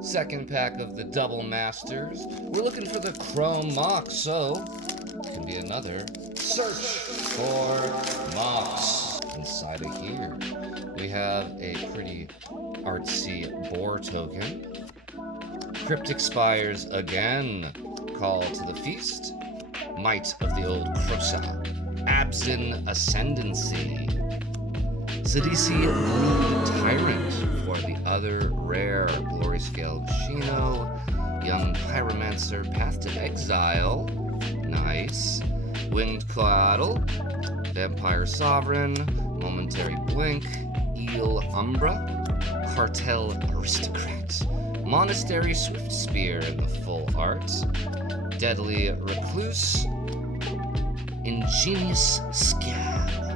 Second pack of the Double Masters. We're looking for the Chrome Mox, so can be another search for Mox. Inside of here, we have a pretty artsy boar token. Cryptic Spires again. Call to the Feast. Might of the Old Krosa. Abzin Ascendancy. Sidisi Brood Tyrant for the other rare. Glory Scale Shino. Young Pyromancer Path to Exile. Nice. Winged Coatl. Vampire Sovereign. Momentary Blink. Eel Umbra. Cartel Aristocrat. Monastery Swift Spear in the full art. Deadly Recluse. Ingenious Scab.